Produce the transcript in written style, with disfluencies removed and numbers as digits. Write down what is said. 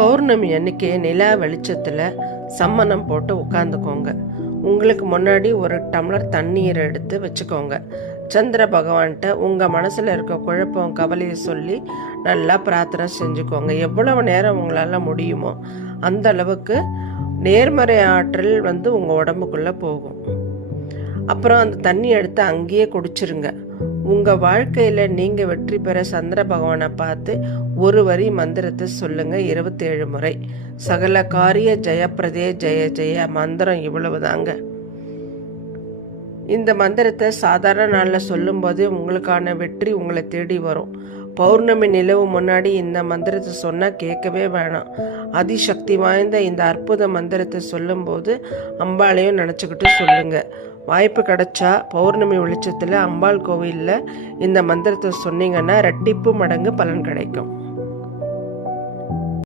பௌர்ணமி அன்னைக்கு நிலா வெளிச்சத்தில் சம்மணம் போட்டு உட்காந்துக்கோங்க. உங்களுக்கு முன்னாடி ஒரு டம்ளர் தண்ணீரை எடுத்து வச்சுக்கோங்க. சந்திர பகவான்கிட்ட உங்கள் மனசில் இருக்க குழப்பம் கவலையை சொல்லி நல்லா பிரார்த்தனை செஞ்சுக்கோங்க. எவ்வளவு நேரம் உங்களால் முடியுமோ அந்த அளவுக்கு நேர்மறை ஆற்றல் உங்கள் உடம்புக்குள்ளே போகும். அப்புறம் அந்த தண்ணி எடுத்து அங்கேயே குடிச்சிருங்க. உங்கள் வாழ்க்கையில் நீங்கள் வெற்றி பெற சந்திர பகவானை பார்த்து ஒரு வரி மந்திரத்தை சொல்லுங்கள் 27 முறை. சகல காரிய ஜெயப்பிரதே ஜெய ஜெய. மந்திரம் இவ்வளவுதாங்க. இந்த மந்திரத்தை சாதாரண நாளில் சொல்லும்போது உங்களுக்கான வெற்றி உங்களை தேடி வரும். பௌர்ணமி நிலவு முன்னாடி இந்த மந்திரத்தை சொன்னால் கேட்கவே வேணாம். அதிசக்தி வாய்ந்த இந்த அற்புத மந்திரத்தை சொல்லும்போது அம்பாளையும் நினச்சிக்கிட்டு சொல்லுங்கள். வாய்ப்பு கிடைச்சா பௌர்ணமி வெளிச்சத்தில் அம்பாள் கோவிலில் இந்த மந்திரத்தை சொன்னீங்கன்னா ரெட்டிப்பு மடங்கு பலன் கிடைக்கும்.